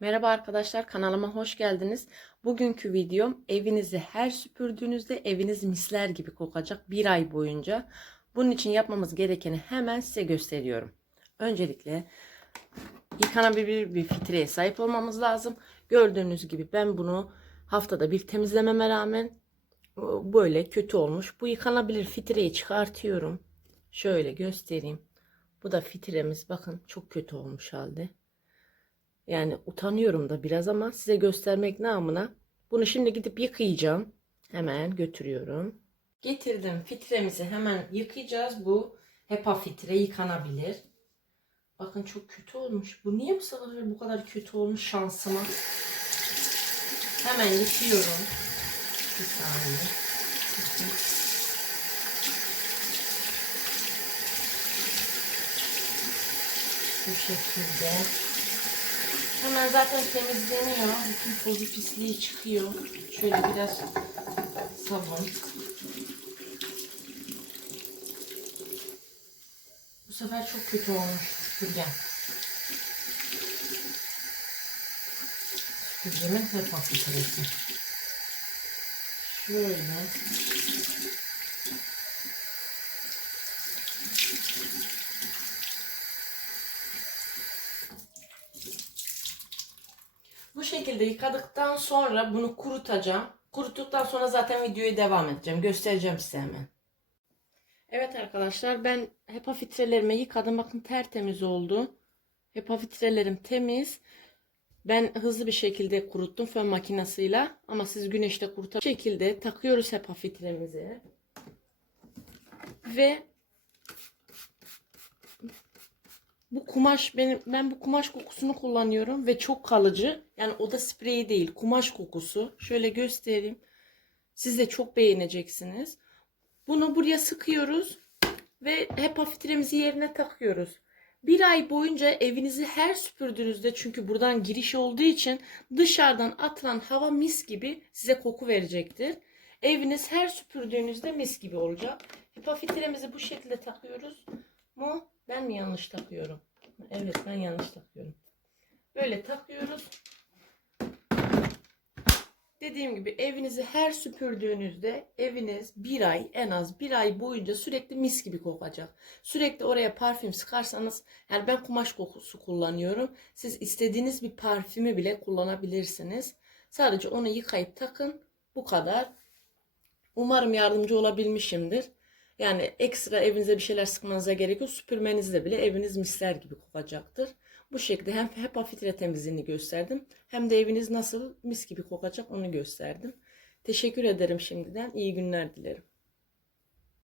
Merhaba arkadaşlar kanalıma hoş geldiniz. Bugünkü videom evinizi her süpürdüğünüzde eviniz misler gibi kokacak bir ay boyunca. Bunun için yapmamız gerekeni hemen size gösteriyorum. Öncelikle yıkanabilir bir filtreye sahip olmamız lazım. Gördüğünüz gibi ben bunu haftada bir temizlememe rağmen böyle kötü olmuş. Bu yıkanabilir filtreyi çıkartıyorum. Şöyle göstereyim. Bu da filtremiz bakın çok kötü olmuş halde. Yani utanıyorum da biraz ama size göstermek namına. Bunu şimdi gidip yıkayacağım. Hemen götürüyorum. Getirdim filtremizi hemen yıkayacağız. Bu HEPA filtre yıkanabilir. Bakın çok kötü olmuş. Bu niye bu sefer bu kadar kötü olmuş şansıma? Hemen yıkıyorum. Bir saniye. Bu şekilde. Hemen zaten temizleniyor. Bütün tozu pisliği çıkıyor. Şöyle biraz sabun. Bu sefer çok kötü olmuş süpürgem. Süpürgemin hep hafiflesi. Şöyle. Bu şekilde yıkadıktan sonra bunu kurutacağım. Kuruttuktan sonra zaten videoya devam edeceğim. Göstereceğim size hemen. Evet arkadaşlar ben HEPA filtrelerimi yıkadım. Bakın tertemiz oldu. HEPA filtrelerim temiz. Ben hızlı bir şekilde kuruttum fön makinesiyle. Ama siz güneşte. Bu şekilde takıyoruz HEPA filtremizi. Ve bu kumaş benim ben bu kumaş kokusunu kullanıyorum ve çok kalıcı. Yani oda spreyi değil, kumaş kokusu. Şöyle göstereyim. Siz de çok beğeneceksiniz. Bunu buraya sıkıyoruz ve HEPA filtremizi yerine takıyoruz. Bir ay boyunca evinizi her süpürdüğünüzde çünkü buradan giriş olduğu için dışarıdan atılan hava mis gibi size koku verecektir. Eviniz her süpürdüğünüzde mis gibi olacak. HEPA filtremizi bu şekilde takıyoruz mu? Ben mi yanlış takıyorum? Evet ben yanlış takıyorum. Böyle takıyoruz. Dediğim gibi evinizi her süpürdüğünüzde eviniz bir ay en az bir ay boyunca sürekli mis gibi kokacak. Sürekli oraya parfüm sıkarsanız yani ben kumaş kokusu kullanıyorum. Siz istediğiniz bir parfümü bile kullanabilirsiniz. Sadece onu yıkayıp takın. Bu kadar. Umarım yardımcı olabilmişimdir. Yani ekstra evinize bir şeyler sıkmanıza gerek yok. Süpürmenizde bile eviniz misler gibi kokacaktır. Bu şekilde hem HEPA filtre temizliğini gösterdim. Hem de eviniz nasıl mis gibi kokacak onu gösterdim. Teşekkür ederim şimdiden. İyi günler dilerim.